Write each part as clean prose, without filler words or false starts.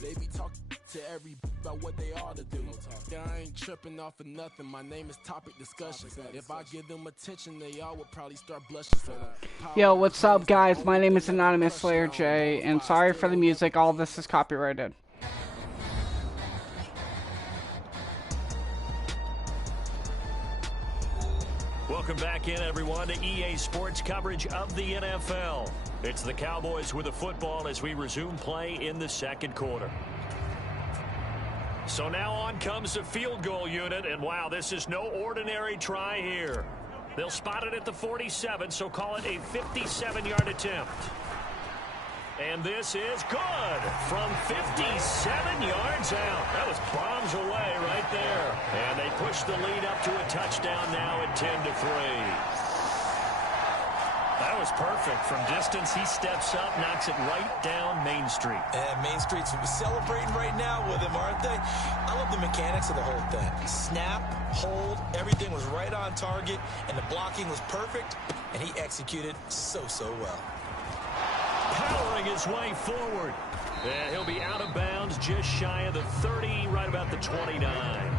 They be talking to every about what they ought to do. I ain't tripping off of nothing. My name is Topic Discussion. If I give them attention, they all would probably start blushing. Yo, what's up, guys? My name is AnonymousSlayerJ, and sorry for the music. All this is copyrighted. Welcome back in, everyone, to EA Sports coverage of the NFL. It's the Cowboys with the football as we resume play in the second quarter. So now on comes the field goal unit, and wow, this is no ordinary try here. They'll spot it at the 47, so call it a 57-yard attempt. And this is good from 57 yards out. That was bombs away right there. And they push the lead up to a touchdown now at 10-3. That was perfect. From distance, he steps up, knocks it right down Main Street. And Main Street's celebrating right now with him, aren't they? I love the mechanics of the whole thing. Snap, hold, everything was right on target, and the blocking was perfect, and he executed so well. Powering his way forward. And he'll be out of bounds just shy of the 30, right about the 29.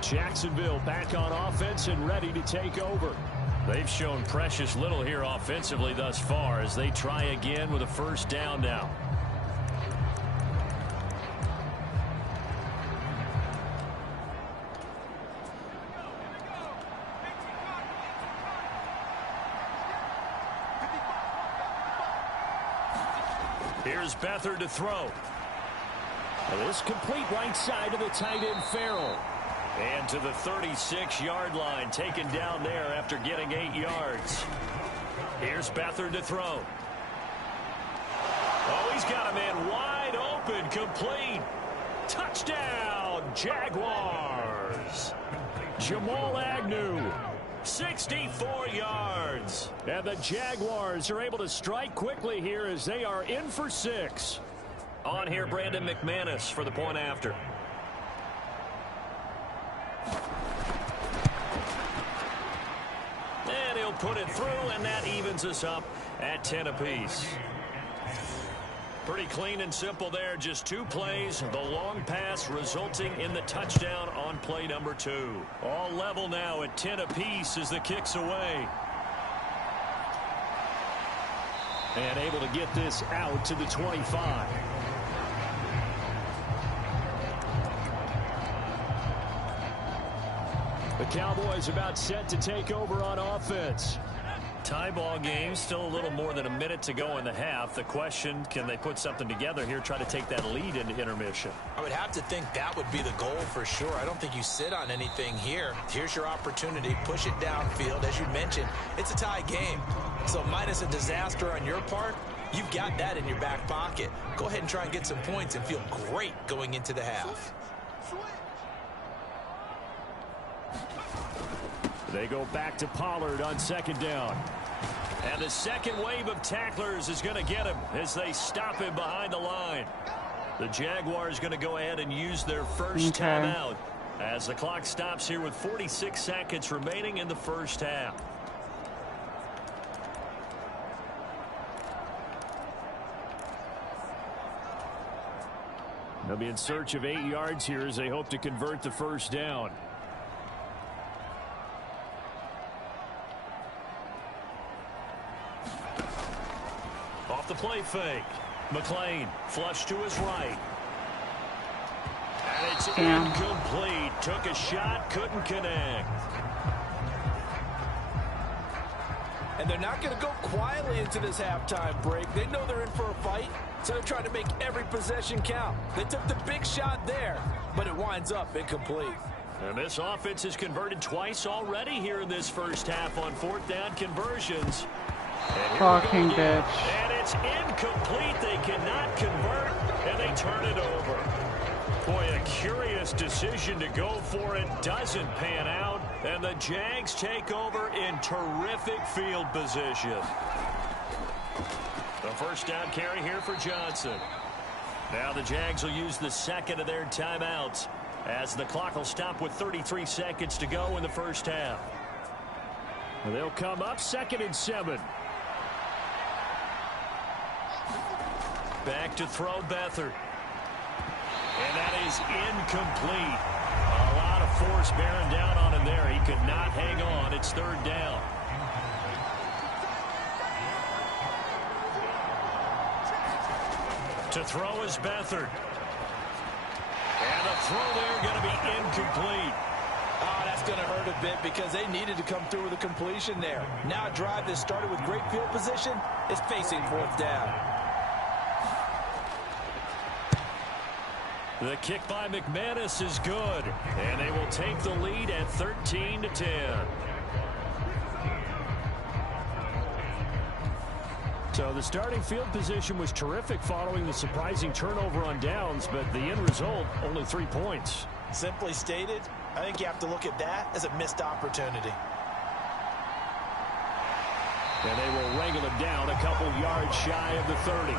Jacksonville back on offense and ready to take over. They've shown precious little here offensively thus far as they try again with a first down now. Here's Beathard to throw. This complete right side of the tight end Farrell. And to the 36-yard line, taken down there after getting 8 yards. Here's Beathard to throw. Oh, he's got a man wide open, complete. Touchdown, Jaguars. Jamal Agnew, 64 yards. And the Jaguars are able to strike quickly here as they are in for 6. On here, Brandon McManus for the point after. And he'll put it through, and that evens us up at 10 apiece. Pretty clean and simple there. Just 2 plays. The long pass resulting in the touchdown on play number 2. All level now at 10 apiece as the kick's away. And able to get this out to the 25. The Cowboys about set to take over on offense. Tie ball game, still a little more than a minute to go in the half. The question, can they put something together here, try to take that lead into intermission? I would have to think that would be the goal for sure. I don't think you sit on anything here. Here's your opportunity. Push it downfield. As you mentioned, it's a tie game. So minus a disaster on your part, you've got that in your back pocket. Go ahead and try and get some points and feel great going into the half. They go back to Pollard on second down. And the second wave of tacklers is going to get him as they stop him behind the line. The Jaguars going to go ahead and use their first timeout as the clock stops here with 46 seconds remaining in the first half. They'll be in search of 8 yards here as they hope to convert the first down. Off the play fake. McLean flush to his right. And it's incomplete. Took a shot, couldn't connect. And they're not going to go quietly into this halftime break. They know they're in for a fight, so they're trying to make every possession count. They took the big shot there, but it winds up incomplete. And this offense has converted twice already here in this first half on 4th down conversions. Fucking bitch. And it's incomplete. They cannot convert, and they turn it over. Boy, a curious decision to go for it. Doesn't pan out, and the Jags take over in terrific field position. The first down carry here for Johnson. Now the Jags will use the second of their timeouts as the clock will stop with 33 seconds to go in the first half. They'll come up 2nd and 7. Back to throw Beathard. And that is incomplete. A lot of force bearing down on him there. He could not hang on. It's third down. To throw is Beathard. And the throw there going to be incomplete. Oh, that's going to hurt a bit because they needed to come through with a completion there. Now a drive that started with great field position is facing fourth down. The kick by McManus is good. And they will take the lead at 13-10. So the starting field position was terrific following the surprising turnover on downs, but the end result, only 3 points. Simply stated, I think you have to look at that as a missed opportunity. And they will wrangle him down a couple yards shy of the 30.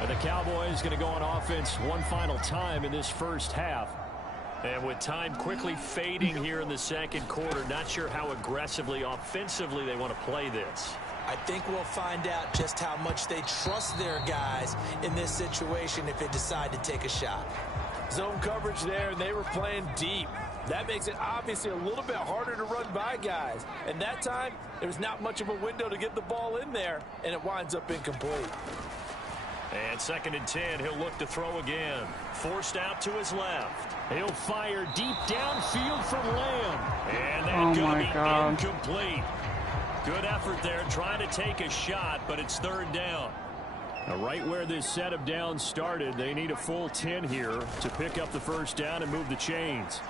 And the Cowboys going to go on offense one final time in this first half. And with time quickly fading here in the second quarter, not sure how aggressively, offensively they want to play this. I think we'll find out just how much they trust their guys in this situation if they decide to take a shot. Zone coverage there, and they were playing deep. That makes it obviously a little bit harder to run by guys. And that time, there was not much of a window to get the ball in there, and it winds up incomplete. And 2nd and 10, he'll look to throw again. Forced out to his left. He'll fire deep downfield from Lamb. And that's going to be incomplete. Good effort there, trying to take a shot, but it's third down. Now, right where this set of downs started, they need a full 10 here to pick up the first down and move the chains.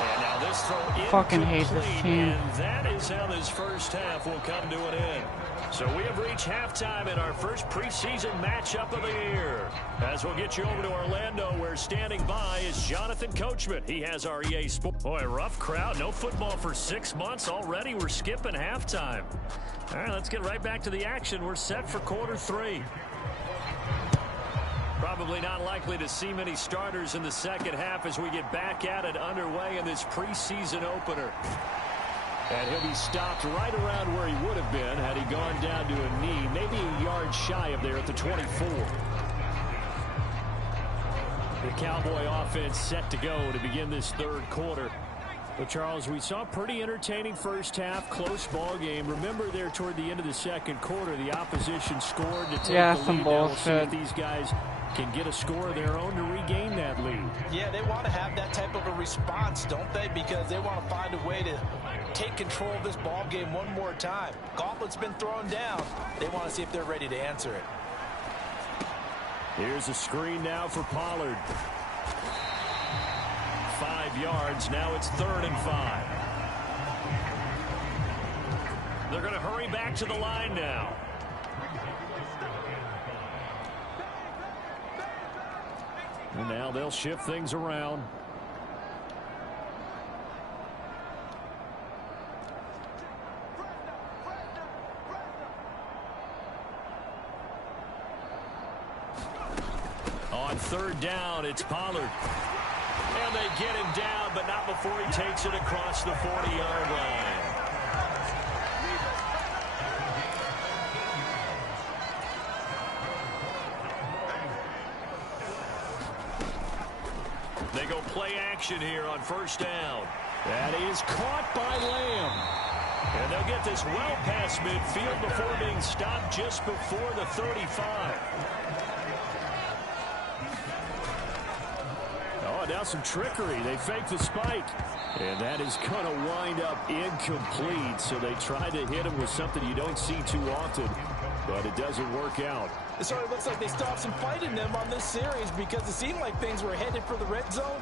And now this throw incomplete. Fucking hate this team. And that is how this first half will come to an end. So we have reached halftime in our first preseason matchup of the year. As we'll get you over to Orlando, where standing by is Jonathan Coachman. He has our EA Sports. Boy, rough crowd. No football for 6 months already. We're skipping halftime. All right, let's get right back to the action. We're set for quarter 3. Probably not likely to see many starters in the second half as we get back at it underway in this preseason opener. And he'll be stopped right around where he would have been had he gone down to a knee, maybe a yard shy of there at the 24. The Cowboy offense set to go to begin this third quarter. But, Charles, we saw a pretty entertaining first half, close ball game. Remember there toward the end of the second quarter, the opposition scored to take the lead. Some bullshit. We'll see if these guys can get a score of their own to regain that lead. Yeah, they want to have that type of a response, don't they? Because they want to find a way to take control of this ball game one more time. Gauntlet's been thrown down. They want to see if they're ready to answer it. Here's a screen now for Pollard. 5 yards. Now it's 3rd and 5. They're going to hurry back to the line now. And now they'll shift things around. On 3rd down, it's Pollard. And they get him down, but not before he takes it across the 40-yard line. They go play action here on 1st down. That is caught by Lamb. And they'll get this well past midfield before being stopped just before the 35. Oh, now some trickery. They fake the spike. And that is going to wind up incomplete. So they try to hit him with something you don't see too often, but it doesn't work out. It sort of looks like they still have some fight in them on this series because it seemed like things were headed for the red zone.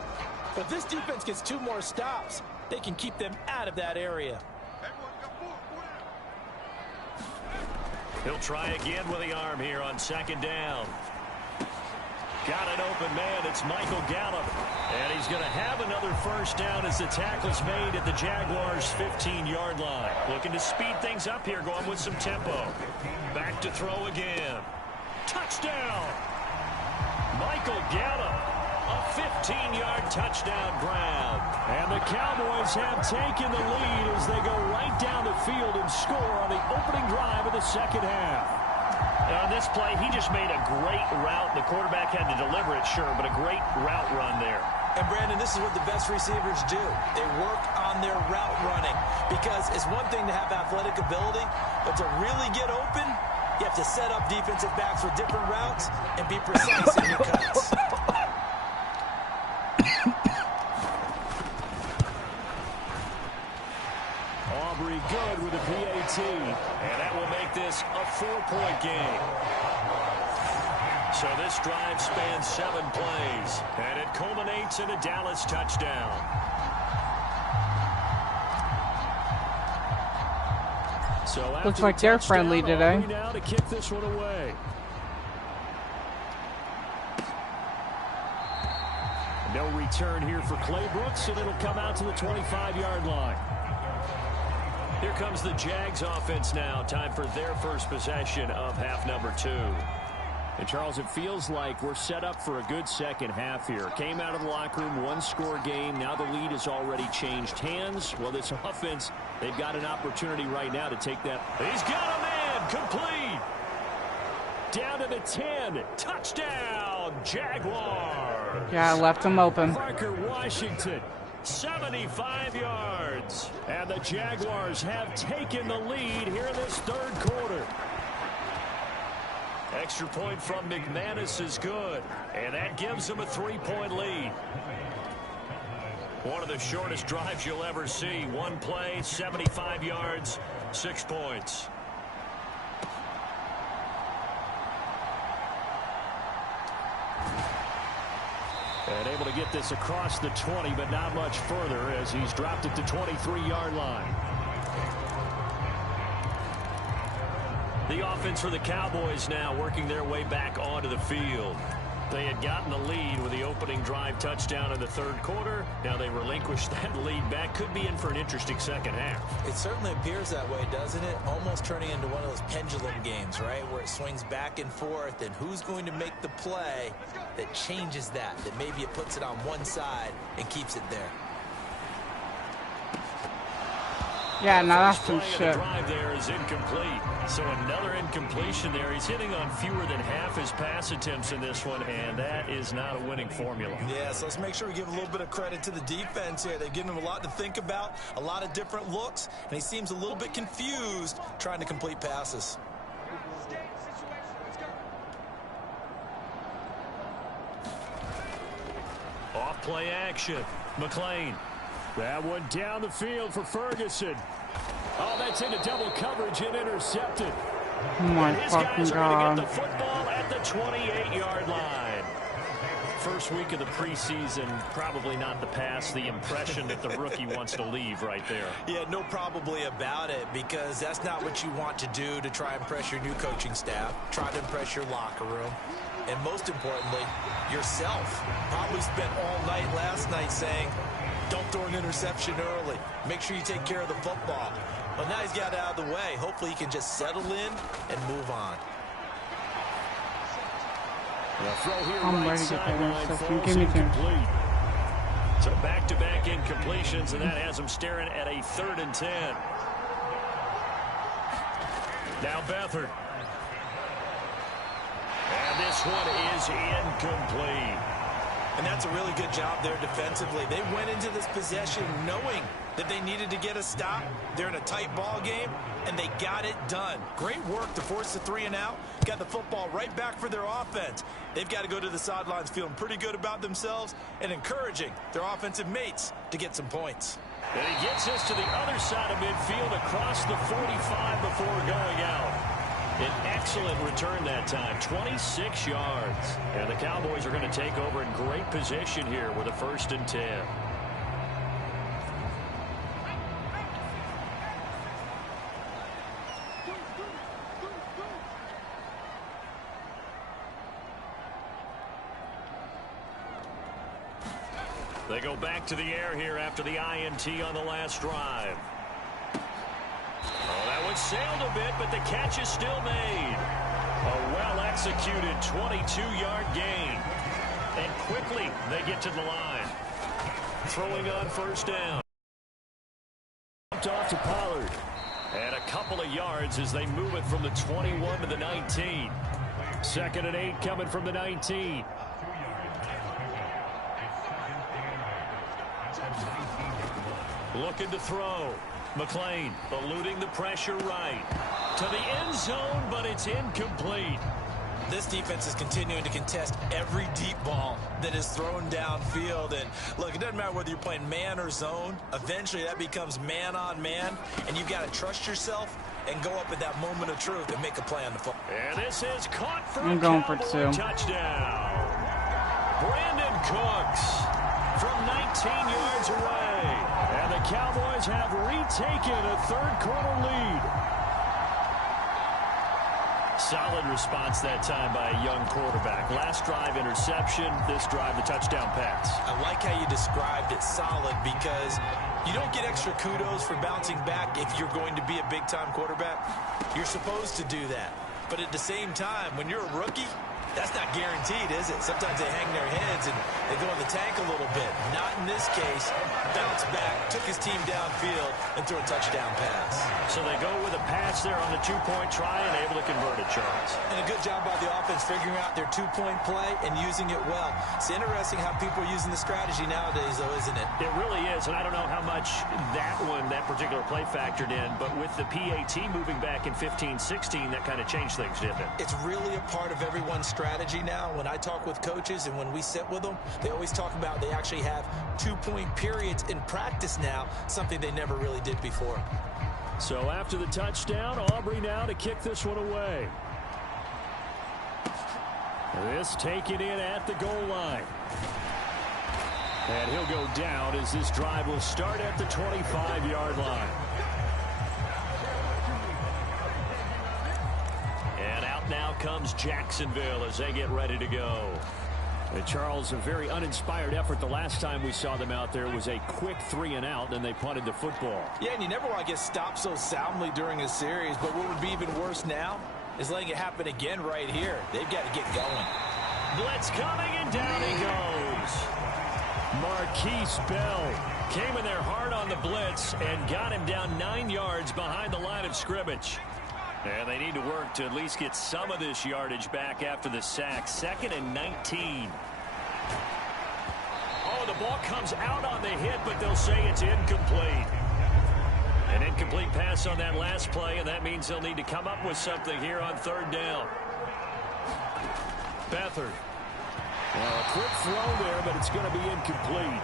But if this defense gets 2 more stops, they can keep them out of that area. He'll try again with the arm here on 2nd down. Got an open man. It's Michael Gallup. And he's going to have another 1st down as the tackle's made at the Jaguars' 15-yard line. Looking to speed things up here, going with some tempo. Back to throw again. Touchdown! Michael Gallup, a 15-yard touchdown grab. And the Cowboys have taken the lead as they go right down the field and score on the opening drive of the second half. On this play, he just made a great route. The quarterback had to deliver it, sure, but a great route run there. And, Brandon, this is what the best receivers do. They work on their route running because it's one thing to have athletic ability, but to really get open, you have to set up defensive backs with different routes and be precise in your cuts. Aubrey good with a PAT, and that will make this a 4-point game. So this drive spans 7 plays, and it culminates in a Dallas touchdown. So looks like they're friendly today. Now to kick this one away. No return here for Clay Brooks, and it'll come out to the 25-yard line. Here comes the Jags offense now. Time for their first possession of half number 2. And, Charles, it feels like we're set up for a good second half here. Came out of the locker room, 1-score game. Now the lead has already changed hands. Well, this offense, they've got an opportunity right now to take that. He's got a man. Complete. Down to the 10. Touchdown, Jaguars. Yeah, I left him open. Parker Washington, 75 yards. And the Jaguars have taken the lead here in this third quarter. Extra point from McManus is good, and that gives them a 3-point lead. One of the shortest drives you'll ever see. One play, 75 yards, 6 points. And able to get this across the 20, but not much further as he's dropped it to 23-yard line. The offense for the Cowboys now working their way back onto the field. They had gotten the lead with the opening drive touchdown in the third quarter. Now they relinquished that lead back. Could be in for an interesting second half. It certainly appears that way, doesn't it? Almost turning into one of those pendulum games, right? Where it swings back and forth, and who's going to make the play that changes that maybe it puts it on one side and keeps it there. Yeah, no, that's some shit. shit. The drive there is incomplete. So another incompletion there. He's hitting on fewer than half his pass attempts in this one, and that is not a winning formula. Yeah, so let's make sure we give a little bit of credit to the defense here. They've given him a lot to think about, a lot of different looks, and he seems a little bit confused trying to complete passes. Off play action. McLean. That one down the field for Ferguson. Oh, that's into double coverage and intercepted. Oh my and his fucking guys are God. going to get the football at the 28-yard line. First week of the preseason, probably not the pass, the impression that the rookie wants to leave right there. Yeah, no probably about it, because that's not what you want to do to try and impress your new coaching staff, try to impress your locker room, and most importantly, yourself. Probably spent all night last night saying, don't throw an interception early. Make sure you take care of the football. But now he's got it out of the way. Hopefully he can just settle in and move on. I'm ready to get that interception. Give me 10. So back-to-back incompletions, and that has him staring at a 3rd and 10. Now Beathard. And this one is incomplete. And that's a really good job there defensively. They went into this possession knowing that they needed to get a stop. They're in a tight ball game, and they got it done. Great work to force the 3 and out. Got the football right back for their offense. They've got to go to the sidelines feeling pretty good about themselves and encouraging their offensive mates to get some points. And he gets us to the other side of midfield across the 45 before going out. An excellent return that time, 26 yards. And the Cowboys are going to take over in great position here with a 1st and 10. They go back to the air here after the INT on the last drive. Oh, that one sailed a bit, but the catch is still made. A well-executed 22-yard gain. And quickly, they get to the line. throwing on first down. Off to Pollard. And a couple of yards as they move it from the 21 to the 19. 2nd and 8 coming from the 19. Looking to throw. McLean eluding the pressure right. To the end zone, but it's incomplete. This defense is continuing to contest every deep ball that is thrown downfield. And look, it doesn't matter whether you're playing man or zone. Eventually, that becomes man on man. And you've got to trust yourself and go up at that moment of truth and make a play on the football. And this is caught for I'm a going for Cowboy 2. touchdown. Brandon Cooks from 19 yards away. And the Cowboys have retaken a third-quarter lead. Solid response that time by a young quarterback. Last drive interception, this drive the touchdown pass. I like how you described it solid because you don't get extra kudos for bouncing back if you're going to be a big-time quarterback. You're supposed to do that. But at the same time, when you're a rookie, that's not guaranteed, is it? Sometimes they hang their heads and they go in the tank a little bit. Not in this case. Bounced back, took his team downfield, and threw a touchdown pass. So they go with a pass there on the two-point try and able to convert it, Charles. And a good job by the offense figuring out their two-point play and using it well. It's interesting how people are using the strategy nowadays, though, isn't it? It really is, and I don't know how much that particular play factored in, but with the PAT moving back in 15-16, that kind of changed things, didn't it? It's really a part of everyone's strategy now. When I talk with coaches and when we sit with them, they always talk about they actually have two-point periods in practice now, something they never really did before. So after the touchdown, Aubrey now to kick this one away. This taken in at the goal line. And he'll go down as this drive will start at the 25-yard line. And out now comes Jacksonville as they get ready to go. And Charles, a very uninspired effort. The last time we saw them out there was a quick 3-and-out, and they punted the football. Yeah, and you never want to get stopped so soundly during a series, but what would be even worse now is letting it happen again right here. They've got to get going. Blitz coming, and down he goes. Marquise Bell came in there hard on the blitz and got him down 9 yards behind the line of scrimmage. And they need to work to at least get some of this yardage back after the sack. 2nd and 19. Oh, the ball comes out on the hit, but they'll say it's incomplete. An incomplete pass on that last play, and that means they'll need to come up with something here on 3rd down. Beathard. Well, a quick throw there, but it's going to be incomplete.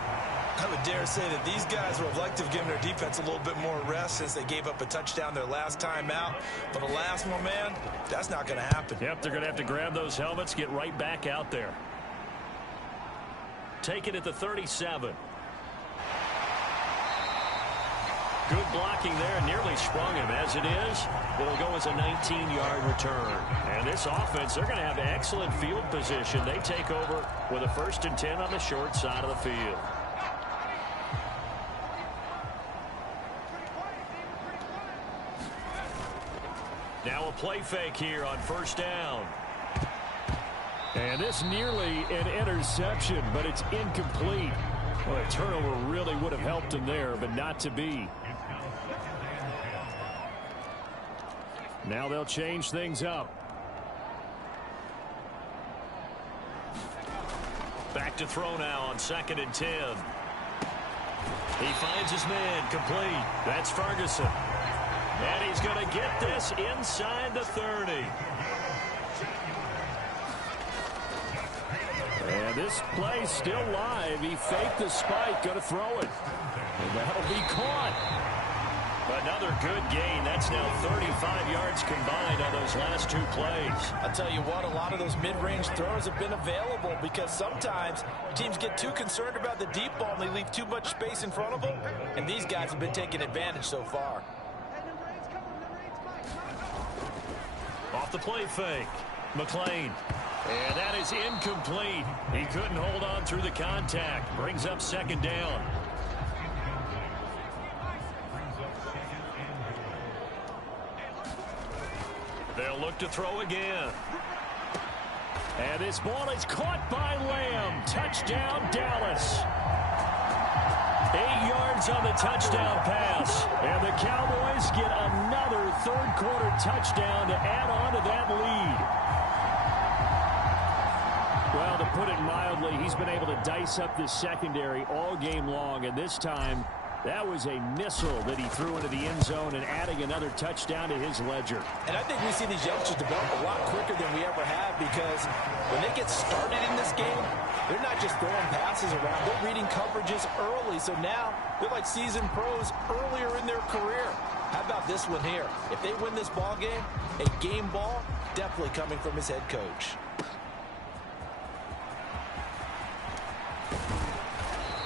I would dare say that these guys would have liked to have given their defense a little bit more rest since they gave up a touchdown their last time out. But the last one, man, that's not going to happen. Yep, they're going to have to grab those helmets, get right back out there. Take it at the 37. Good blocking there, nearly sprung him. As it is, it'll go as a 19-yard return. And this offense, they're going to have excellent field position. They take over with a 1st and 10 on the short side of the field. Now a play fake here on 1st down. And this nearly an interception, but it's incomplete. Well, a turnover really would have helped him there, but not to be. Now they'll change things up. Back to throw now on 2nd and 10. He finds his man, complete. That's Ferguson. And he's going to get this inside the 30. And this play's still live. He faked the spike, going to throw it. And that'll be caught. Another good gain. That's now 35 yards combined on those last 2 plays. I'll tell you what, a lot of those mid-range throws have been available because sometimes teams get too concerned about the deep ball and they leave too much space in front of them. And these guys have been taking advantage so far. Off the play fake. McLean. And that is incomplete. He couldn't hold on through the contact. Brings up 2nd down. They'll look to throw again. And this ball is caught by Lamb. Touchdown, Dallas. 8 yards on the touchdown pass. And the Cowboys get another third-quarter touchdown to add on to that lead. Well, to put it mildly, he's been able to dice up this secondary all game long, and this time that was a missile that he threw into the end zone and adding another touchdown to his ledger. And I think we see these youngsters develop a lot quicker than we ever have, because when they get started in this game, they're not just throwing passes around. They're reading coverages early. So now they're like seasoned pros earlier in their career. How about this one here? If they win this ball game, a game ball definitely coming from his head coach.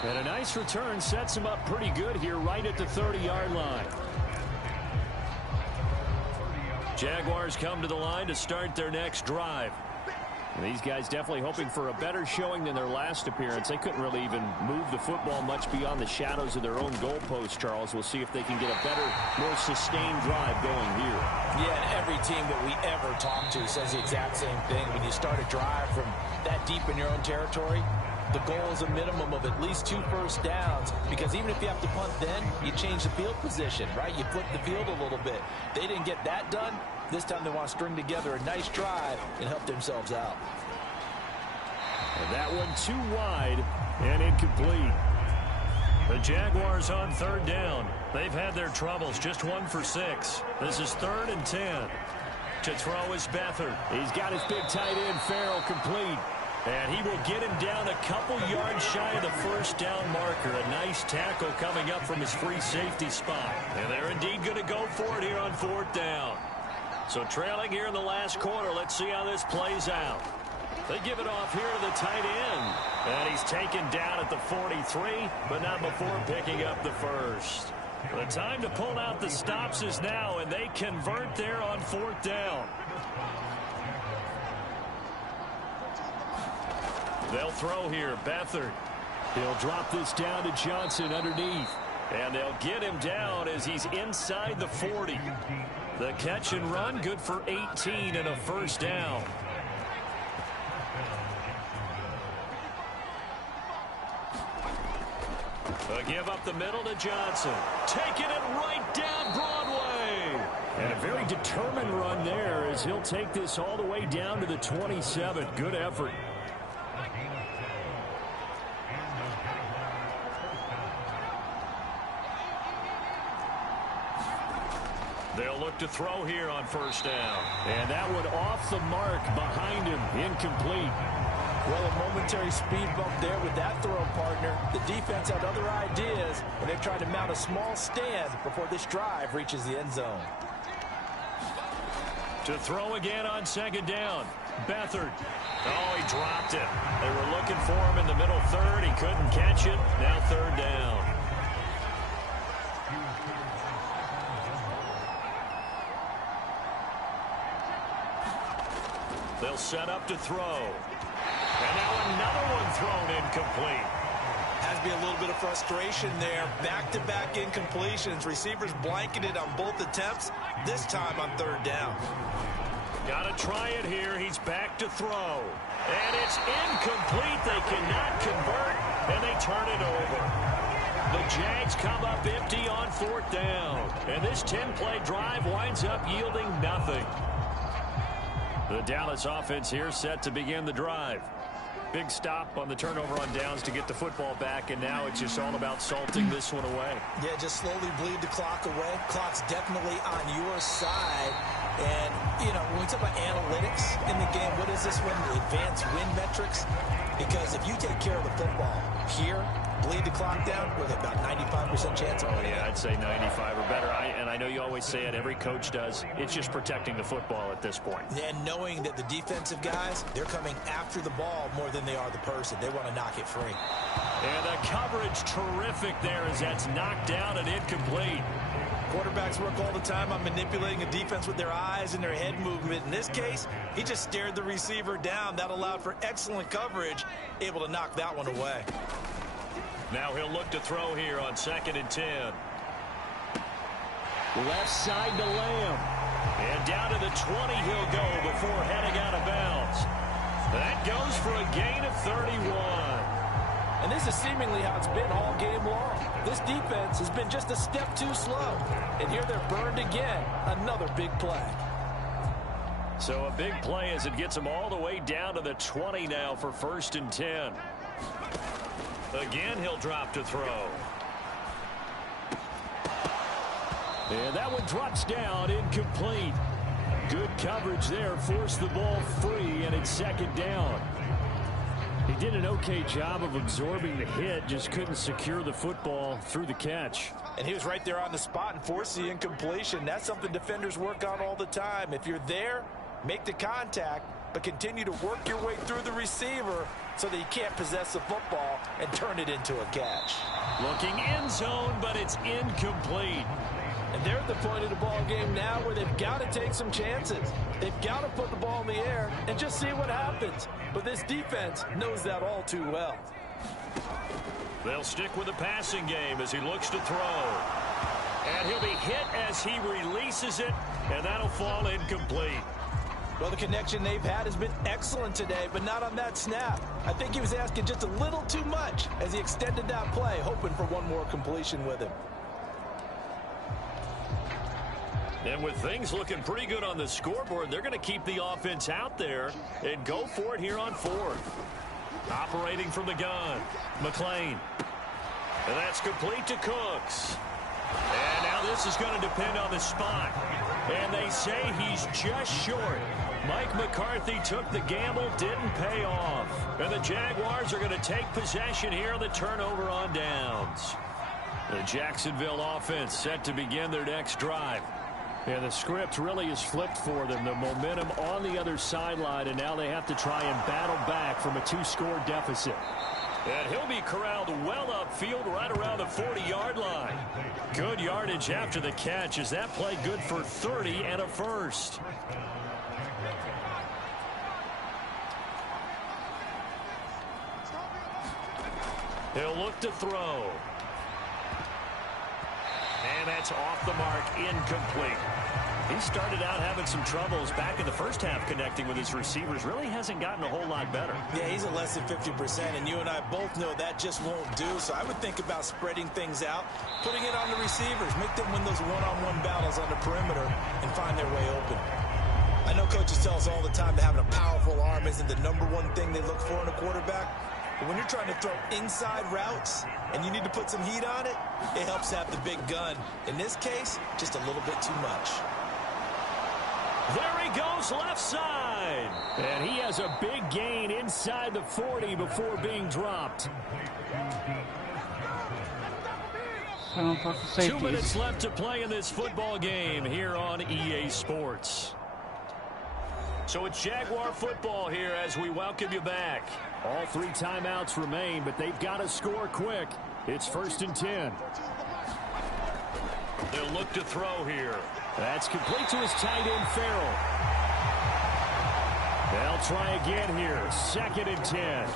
And a nice return sets him up pretty good here right at the 30-yard line. Jaguars come to the line to start their next drive. And these guys definitely hoping for a better showing than their last appearance. They couldn't really even move the football much beyond the shadows of their own goalpost, Charles. We'll see if they can get a better, more sustained drive going here. Yeah, and every team that we ever talk to says the exact same thing. When you start a drive from that deep in your own territory, the goal is a minimum of at least 2 first downs, because even if you have to punt then, you change the field position, right? You flip the field a little bit. They didn't get that done. This time they want to string together a nice drive and help themselves out. And that one too wide and incomplete. The Jaguars on third down. They've had their troubles, just 1 for 6. This is 3rd and 10. To throw is Beathard. He's got his big tight end, Farrell, complete. And he will get him down a couple yards shy of the first down marker. A nice tackle coming up from his free safety spot. And they're indeed going to go for it here on 4th down. So trailing here in the last quarter, let's see how this plays out. They give it off here to the tight end. And he's taken down at the 43, but not before picking up the first. The time to pull out the stops is now, and they convert there on 4th down. They'll throw here. Beathard. He'll drop this down to Johnson underneath. And they'll get him down as he's inside the 40. The catch and run good for 18 and a first down. A give up the middle to Johnson. Taking it right down Broadway. And a very determined run there as he'll take this all the way down to the 27. Good effort. They'll look to throw here on first down. And that one off the mark behind him. Incomplete. Well, a momentary speed bump there with that throw, partner. The defense had other ideas, and they're trying to mount a small stand before this drive reaches the end zone. To throw again on 2nd down. Beathard. Oh, he dropped it. They were looking for him in the middle 3rd. He couldn't catch it. Now 3rd down. They'll set up to throw. And now another one thrown incomplete. Has to be a little bit of frustration there. Back-to-back incompletions. Receivers blanketed on both attempts, this time on 3rd down. Got to try it here. He's back to throw. And it's incomplete. They cannot convert, and they turn it over. The Jags come up empty on 4th down. And this 10-play drive winds up yielding nothing. The Dallas offense here set to begin the drive. Big stop on the turnover on downs to get the football back, and now it's just all about salting this one away. Yeah, just slowly bleed the clock away. Clock's definitely on your side. And, you know, when we talk about analytics in the game, what is this one? The advanced win metrics? Because if you take care of the football here, bleed the clock down with about 95% chance of winning. Yeah, I'd say 95 or better. And I know you always say it, every coach does. It's just protecting the football at this point. And knowing that the defensive guys, they're coming after the ball more than they are the person. They want to knock it free. And the coverage terrific there as that's knocked down and incomplete. Quarterbacks work all the time on manipulating a defense with their eyes and their head movement. In this case, he just stared the receiver down. That allowed for excellent coverage, able to knock that one away. Now he'll look to throw here on 2nd and 10. Left side to Lamb. And down to the 20 he'll go before heading out of bounds. That goes for a gain of 31. And this is seemingly how it's been all game long. This defense has been just a step too slow. And here they're burned again. Another big play. So a big play as it gets them all the way down to the 20 now for 1st and 10. Again, he'll drop to throw. And that one drops down, incomplete. Good coverage there, forced the ball free, and it's 2nd down. He did an okay job of absorbing the hit, just couldn't secure the football through the catch. And he was right there on the spot and forced the incompletion. That's something defenders work on all the time. If you're there, make the contact, but continue to work your way through the receiver so that you can't possess the football and turn it into a catch. Looking end zone, but it's incomplete. And they're at the point of the ball game now where they've got to take some chances. They've got to put the ball in the air and just see what happens. But this defense knows that all too well. They'll stick with the passing game as he looks to throw. And he'll be hit as he releases it, and that'll fall incomplete. Well, the connection they've had has been excellent today, but not on that snap. I think he was asking just a little too much as he extended that play, hoping for one more completion with him. And with things looking pretty good on the scoreboard, they're going to keep the offense out there and go for it here on 4th. Operating from the gun, McLean. And that's complete to Cooks. And now this is going to depend on the spot. And they say he's just short. Mike McCarthy took the gamble, didn't pay off. And the Jaguars are going to take possession here on the turnover on downs. The Jacksonville offense set to begin their next drive. And the script really is flipped for them. The momentum on the other sideline, and now they have to try and battle back from a 2-score deficit. And he'll be corralled well upfield right around the 40-yard line. Good yardage after the catch as that play good for 30 and a first. He'll look to throw. And that's off the mark, incomplete. He started out having some troubles back in the first half connecting with his receivers. Really hasn't gotten a whole lot better. Yeah, he's at less than 50%, and you and I both know that just won't do. So I would think about spreading things out, putting it on the receivers, make them win those one-on-one battles on the perimeter and find their way open. I know coaches tell us all the time that having a powerful arm isn't the #1 thing they look for in a quarterback. But when you're trying to throw inside routes and you need to put some heat on it, it helps have the big gun. In this case, just a little bit too much. There he goes left side. And he has a big gain inside the 40 before being dropped. 2 minutes left to play in this football game here on EA Sports. So it's Jaguar football here as we welcome you back. All 3 timeouts remain, but they've got to score quick. It's 1st and 10. They'll look to throw here. That's complete to his tight end, Farrell. They'll try again here. 2nd and 10.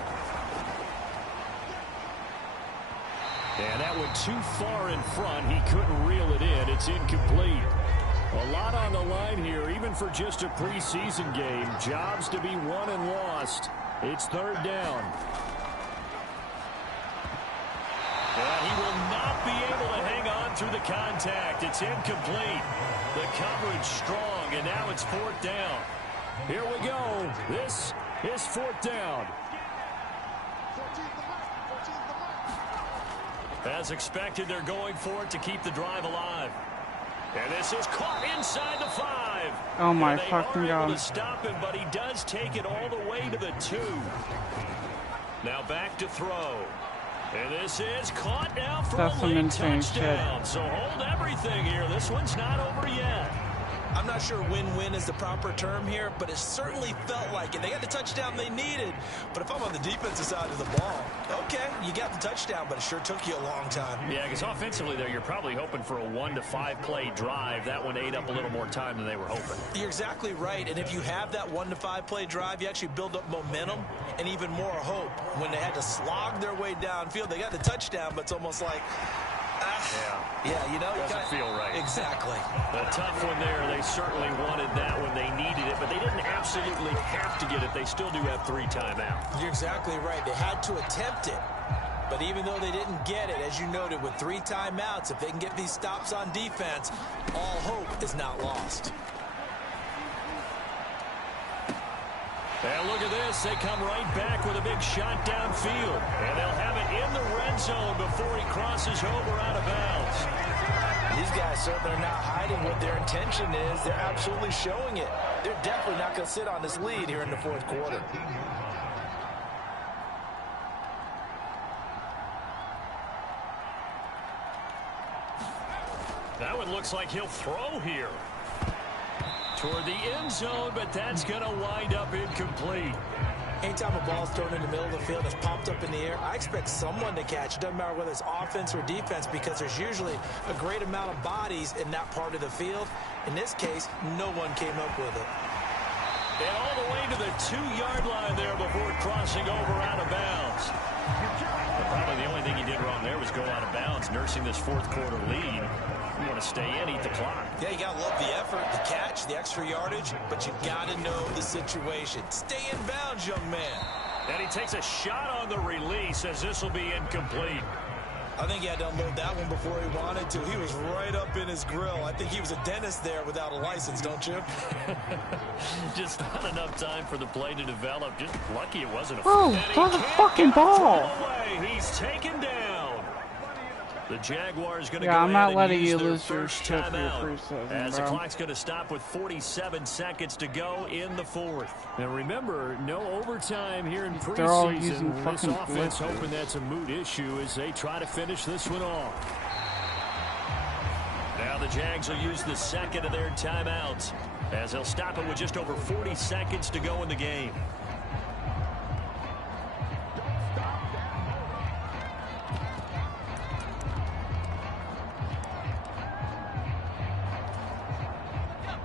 And that went too far in front. He couldn't reel it in. It's incomplete. A lot on the line here, even for just a preseason game. Jobs to be won and lost. It's 3rd down. And he will not be able to hang on through the contact. It's incomplete. The coverage strong, and now it's 4th down. Here we go. This is 4th down. As expected, they're going for it to keep the drive alive. And this is caught inside the 5. Oh my fucking God. They are able to stop him, but he does take it all the way to the 2. Now back to throw. And this is caught now for a late touchdown. So hold everything here. This one's not over yet. I'm not sure win-win is the proper term here, but it certainly felt like it. They got the touchdown they needed, but if I'm on the defensive side of the ball, okay, you got the touchdown, but it sure took you a long time. Yeah, because offensively there, you're probably hoping for a 1 to 5 play drive. That one ate up a little more time than they were hoping. You're exactly right, and if you have that 1 to 5 play drive, you actually build up momentum and even more hope. When they had to slog their way downfield, they got the touchdown, but it's almost like, yeah, you know, doesn't feel right. Exactly. A tough one there. They certainly wanted that when they needed it, but they didn't absolutely have to get it. They still do have 3 timeouts. You're exactly right. They had to attempt it, But even though they didn't get it, as you noted, with 3 timeouts, if they can get these stops on defense, all hope is not lost. And look at this. They come right back with a big shot downfield. And they'll have it in the red zone before he crosses over out of bounds. These guys certainly are not hiding what their intention is. They're absolutely showing it. They're definitely not going to sit on this lead here in the fourth quarter. That one looks like he'll throw here toward the end zone, but that's going to wind up incomplete. Anytime a ball's thrown in the middle of the field and it's popped up in the air, I expect someone to catch. It doesn't matter whether it's offense or defense, because there's usually a great amount of bodies in that part of the field. In this case, no one came up with it. And all the way to the 2-yard line there before crossing over out of bounds. But probably the only thing he did wrong there was go out of bounds, nursing this fourth quarter lead. You want to stay in, eat the clock. Yeah, you got to love the effort, the catch, the extra yardage, but you got to know the situation. Stay in bounds, young man. And he takes a shot on the release as this will be incomplete. I think he had to unload that one before he wanted to. He was right up in his grill. I think he was a dentist there without a license, don't you? Just not enough time for the play to develop. Just lucky it wasn't a... Oh, throw the fucking ball. He's taken down. The Jaguars going to I'm not letting you lose your shit for your preseason, as bro. the clock's going to stop with 47 seconds to go in the fourth. Now remember, no overtime here in preseason. They're all using This fucking offense blitzes. hoping that's a moot issue as they try to finish this one off. Now the Jags will use the second of their timeouts as they'll stop it with just over 40 seconds to go in the game.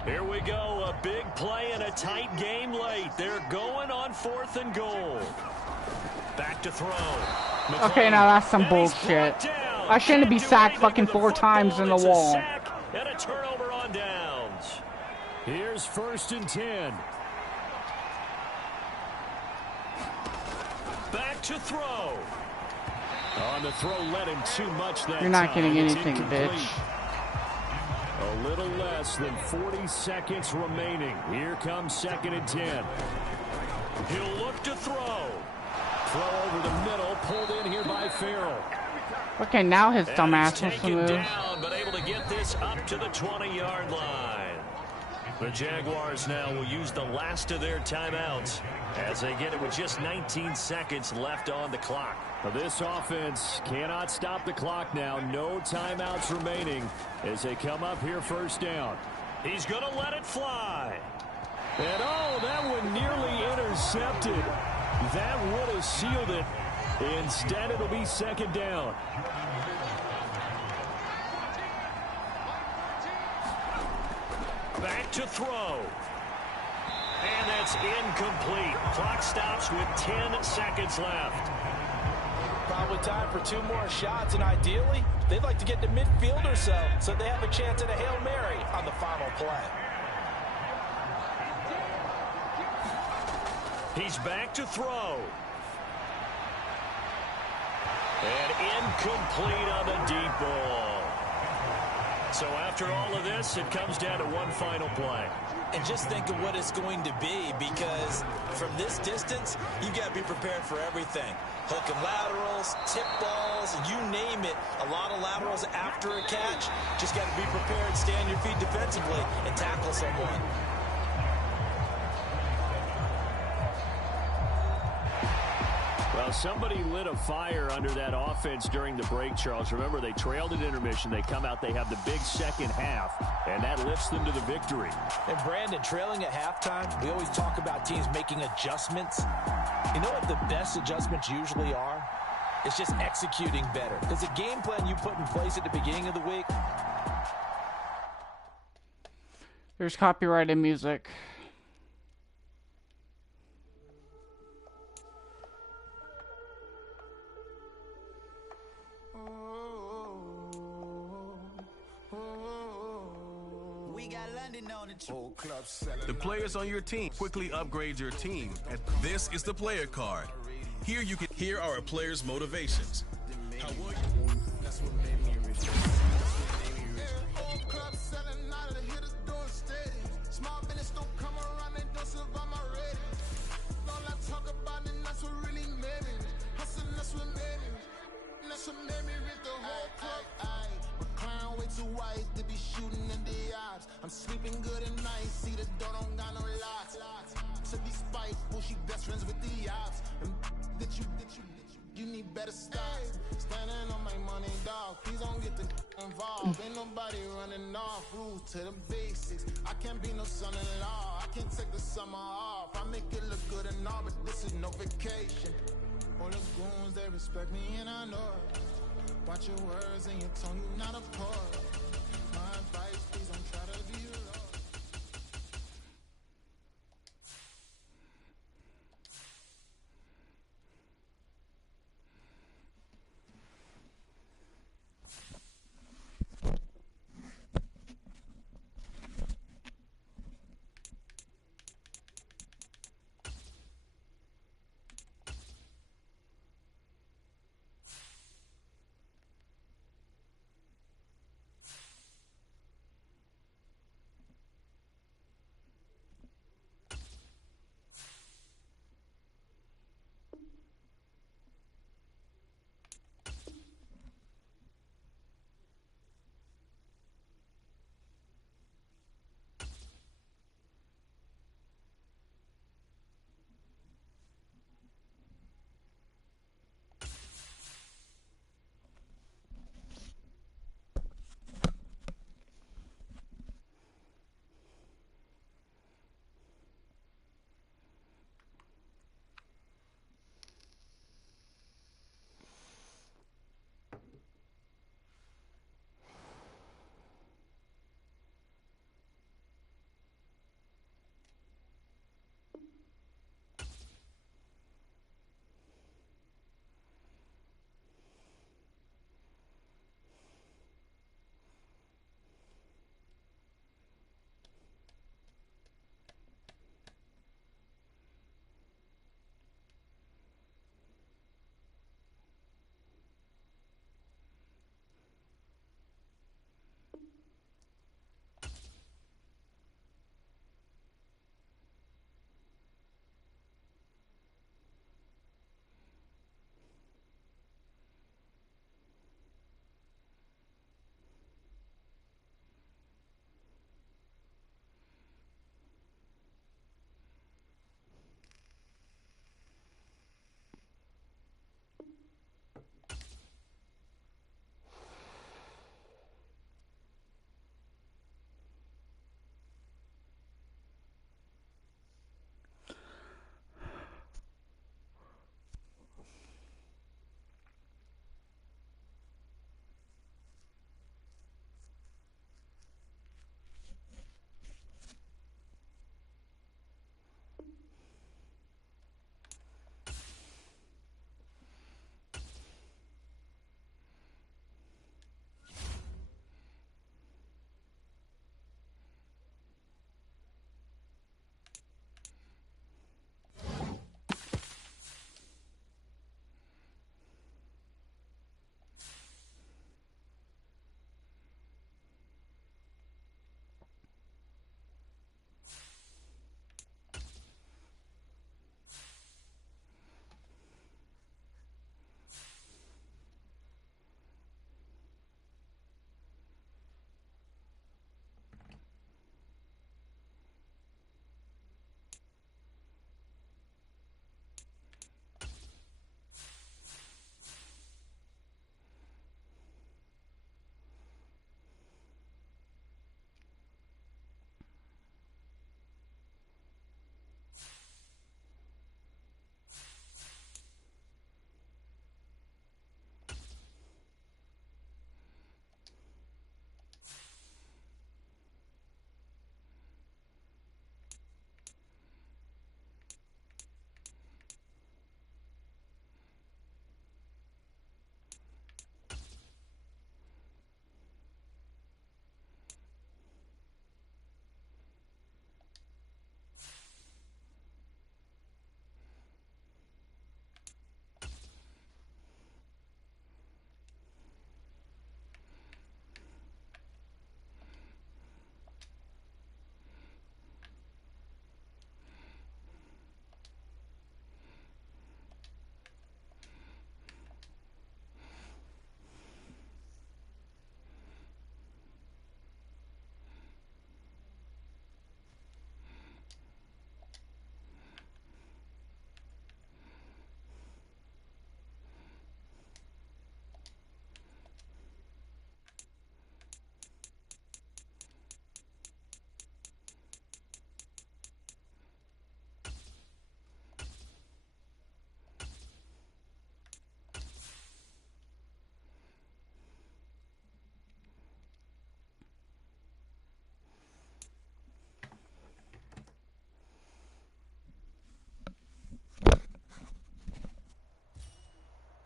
Here we go, a big play and a tight game late. They're going on 4th and goal. Back to throw. Okay, now that's some bullshit. I shouldn't be sacked fucking 4 times in the wall. And a turnover on downs. Here's 1st and 10. Back to throw. On the throw, let him too much that You're not time. getting It's anything, incomplete. bitch. A little less than 40 seconds remaining. Here comes 2nd and 10. He'll look to throw. Throw over the middle, pulled in here by Farrell. Okay, now his And dumbass he's wants to taken move. down, but able to get this up to the 20-yard line. The Jaguars now will use the last of their timeouts as they get it with just 19 seconds left on the clock. This offense cannot stop the clock now. No timeouts remaining as they come up here 1st down. He's going to let it fly. And oh, that one nearly intercepted. That would have sealed it. Instead, it'll be 2nd down. Back to throw. And that's incomplete. Clock stops with 10 seconds left. Probably time for 2 more shots, and ideally, they'd like to get to midfield or so they have a chance at a Hail Mary on the final play. He's back to throw. And incomplete on the deep ball. So after all of this, it comes down to one final play. And just think of what it's going to be, because from this distance, you got to be prepared for everything. Hook and laterals, tip balls, and you name it. A lot of laterals after a catch. Just got to be prepared, stay on your feet defensively, and tackle someone. Well, somebody lit a fire under that offense during the break, Charles. Remember, they trailed at intermission. They come out, they have the big second half, and that lifts them to the victory. And Brandon, trailing at halftime, we always talk about teams making adjustments. You know what the best adjustments usually are? It's just executing better. Because the game plan you put in place at the beginning of the week. There's copyrighted music. The players on your team quickly upgrade your team. And this is the player card. Here are a player's motivations. That's what made me rich. That's what made me rich. Old club selling out of the hitters doing steady. Small business don't come around, they don't survive my rating. All I talk about it, that's what really made me rich. Hustle, that's what made me rich. That's what made me rich, the whole club. My clown way too wise to be shooting in the eyes. I'm sleeping good at night, see the door don't got no locks. To be spiteful, she best friends with the ops. And you need better stocks. Standing on my money, dog. Please don't get the involved. Ain't nobody running off. Rules to the basics. I can't be no son-in-law. I can't take the summer off. I make it look good and all, but this is no vacation. All the goons, they respect me and I know it. Watch your words and your tone, you not a poet. My advice, please don't try to be alone.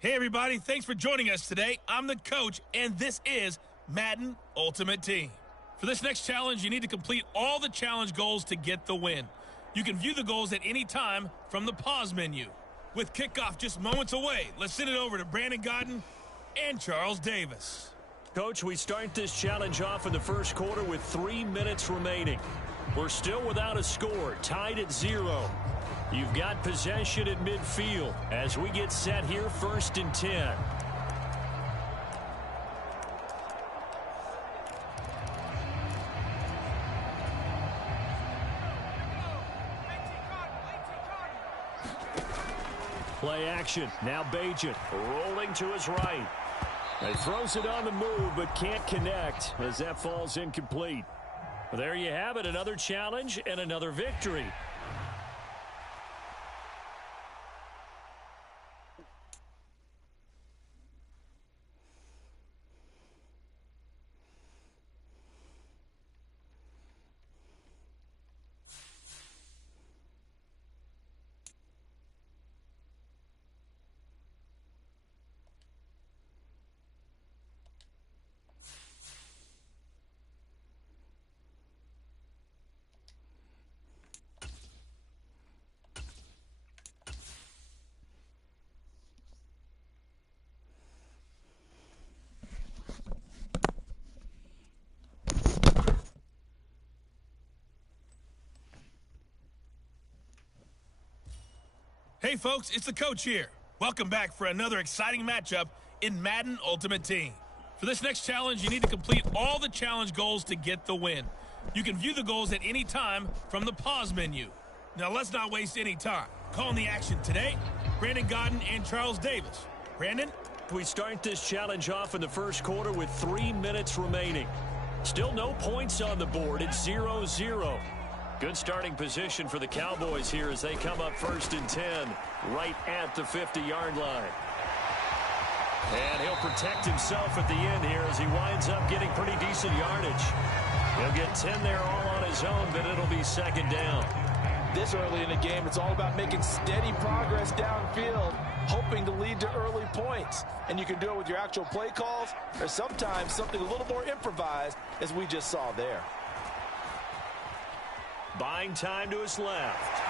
Hey everybody, thanks for joining us today. I'm the coach, and this is Madden Ultimate Team. For this next challenge, you need to complete all the challenge goals to get the win. You can view the goals at any time from the pause menu. With kickoff just moments away, let's send it over to Brandon Godden and Charles Davis. Coach, we start this challenge off in the first quarter with 3 minutes remaining. We're still without a score, tied at 0. You've got possession at midfield as we get set here, 1st and 10. Play action. Now Bajan rolling to his right. He throws it on the move but can't connect as that falls incomplete. Well, there you have it, another challenge and another victory. Hey folks, it's the coach here. Welcome back for another exciting matchup in Madden Ultimate Team. For this next challenge, you need to complete all the challenge goals to get the win. You can view the goals at any time from the pause menu. Now let's not waste any time. Calling the action today, Brandon Godden and Charles Davis. Brandon? We start this challenge off in the first quarter with 3 minutes remaining. Still no points on the board. It's 0-0. Good starting position for the Cowboys here as they come up 1st and 10, right at the 50-yard line. And he'll protect himself at the end here as he winds up getting pretty decent yardage. He'll get 10 there all on his own, but it'll be 2nd down. This early in the game, it's all about making steady progress downfield, hoping to lead to early points. And you can do it with your actual play calls or sometimes something a little more improvised, as we just saw there. Buying time to his left.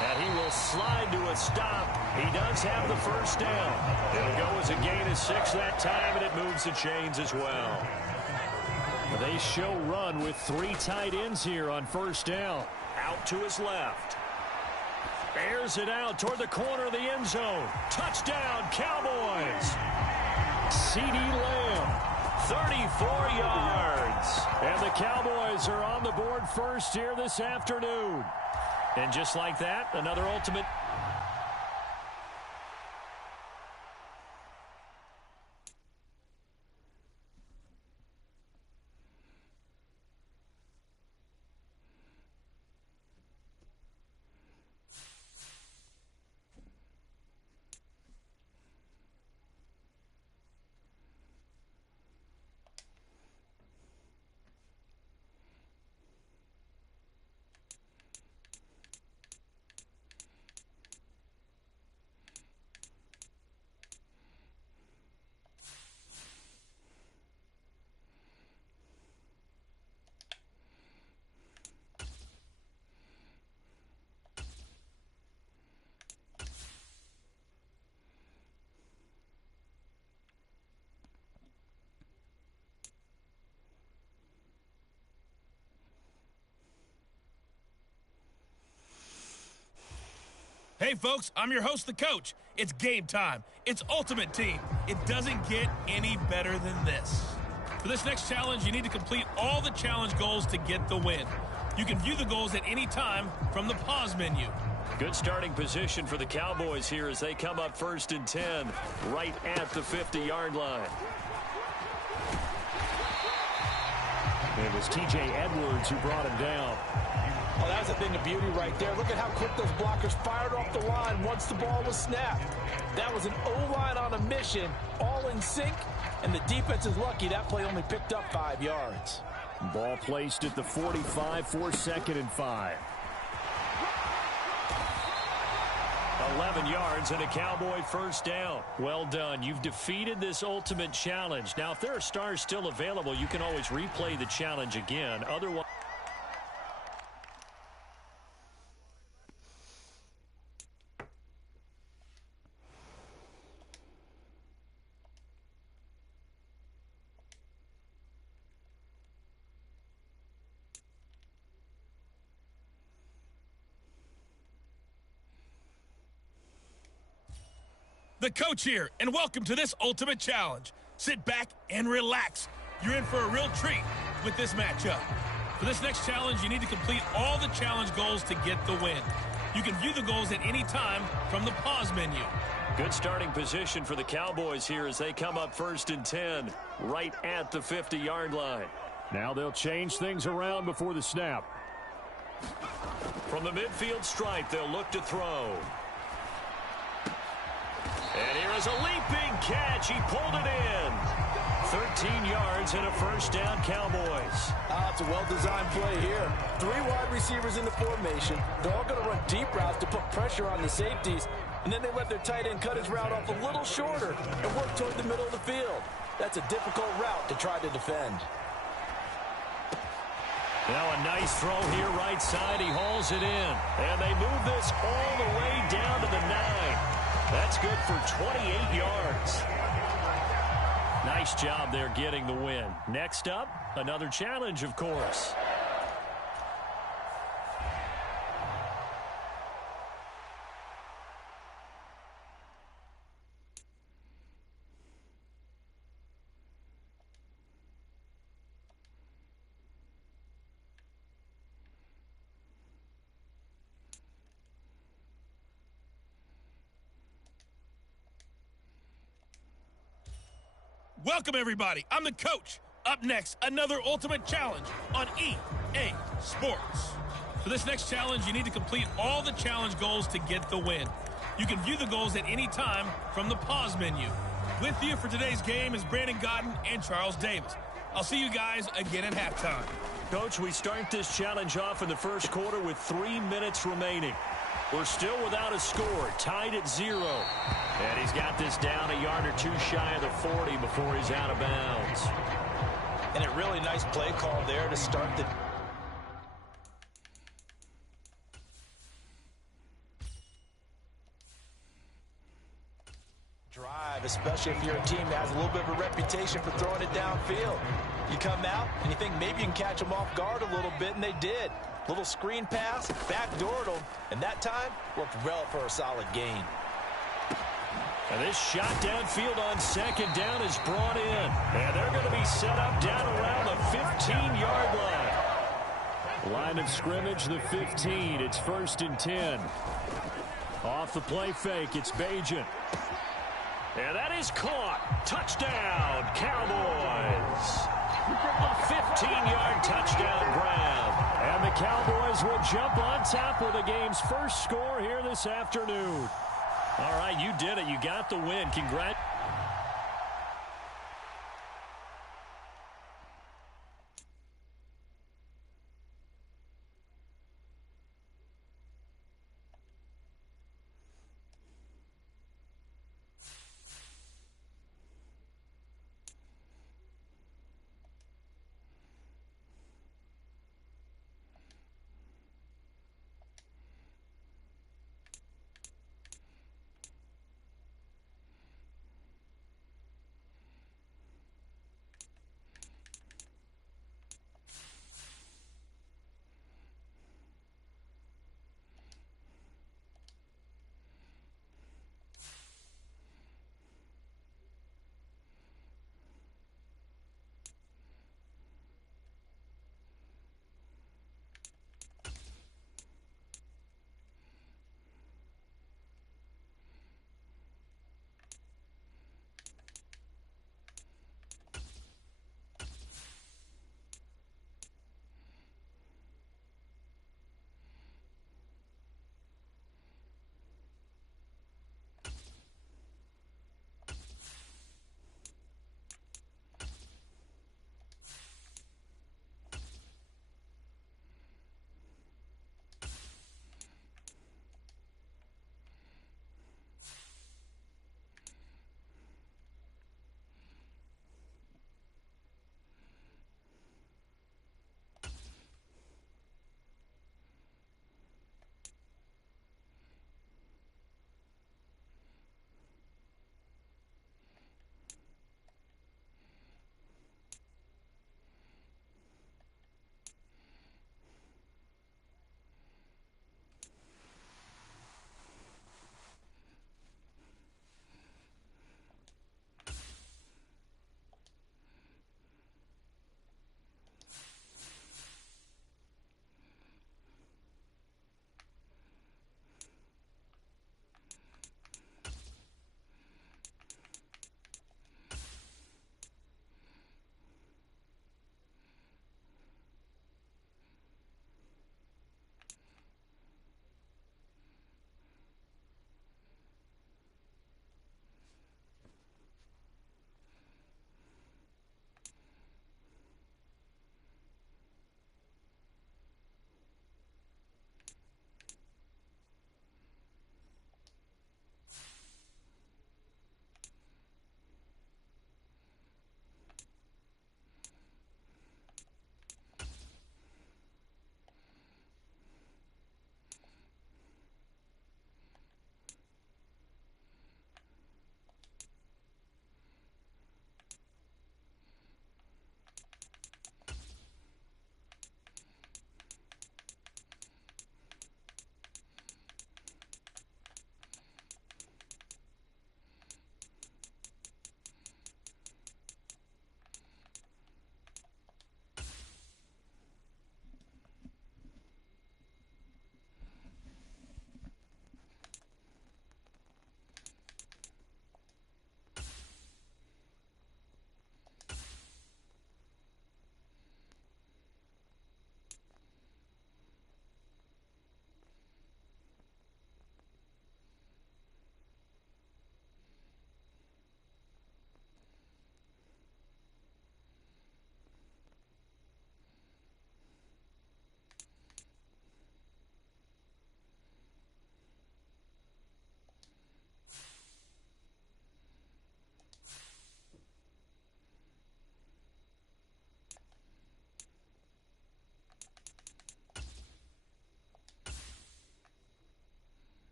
And he will slide to a stop. He does have the 1st down. It'll go as a gain of 6 that time, and it moves the chains as well. They show run with 3 tight ends here on 1st down. Out to his left. Airs it out toward the corner of the end zone. Touchdown, Cowboys. CeeDee Lamb. 34 yards. And the Cowboys are on the board first here this afternoon. And just like that, another ultimate. Hey folks, I'm your host, the coach. It's game time. It's Ultimate Team. It doesn't get any better than this. For this next challenge, you need to complete all the challenge goals to get the win. You can view the goals at any time from the pause menu. Good starting position for the Cowboys here as they come up 1st and 10, right at the 50-yard line. It was T.J. Edwards who brought him down. Oh, that was a thing of beauty right there. Look at how quick those blockers fired off the line once the ball was snapped. That was an O-line on a mission, all in sync, and the defense is lucky that play only picked up 5 yards. Ball placed at the 45 for 2nd and 5. 11 yards and a Cowboy first down. Well done. You've defeated this ultimate challenge. Now, if there are stars still available, you can always replay the challenge again. Otherwise, The coach here, and welcome to this ultimate challenge. Sit back and relax. You're in for a real treat with this matchup. For this next challenge, you need to complete all the challenge goals to get the win. You can view the goals at any time from the pause menu. good starting position for the Cowboys here as they come up 1st and 10, right at the 50-yard line. Now they'll change things around before the snap. From the midfield stripe, they'll look to throw. And here is a leaping catch. He pulled it in. 13 yards and a first down, Cowboys. It's a well-designed play here. 3 wide receivers in the formation. They're all going to run deep routes to put pressure on the safeties. And then they let their tight end cut his route off a little shorter and work toward the middle of the field. That's a difficult route to try to defend. Now a nice throw here right side. He hauls it in. And they move this all the way down to the 9. That's good for 28 yards. Nice job there getting the win. Next up, another challenge, of course. Welcome, everybody. I'm the coach. Up next, another ultimate challenge on EA Sports. For this next challenge, you need to complete all the challenge goals to get the win. You can view the goals at any time from the pause menu. With you for today's game is Brandon Godden and Charles Davis. I'll see you guys again at halftime. Coach, we start this challenge off in the first quarter with 3 minutes remaining. We're still without a score, tied at 0. And he's got this down a yard or two shy of the 40 before he's out of bounds. And a really nice play call there to start the drive, especially if you're a team that has a little bit of a reputation for throwing it downfield. You come out and you think maybe you can catch them off guard a little bit, and they did. Little screen pass, backdoored them, and that time worked well for a solid gain. And this shot downfield on second down is brought in. And they're going to be set up down around the 15-yard line. Line of scrimmage, the 15. It's 1st and 10. Off the play fake, it's Bajan. And that is caught. Touchdown, Cowboys. A 15-yard touchdown grab. And the Cowboys will jump on top with the game's first score here this afternoon. All right, you did it. You got the win. Congrats.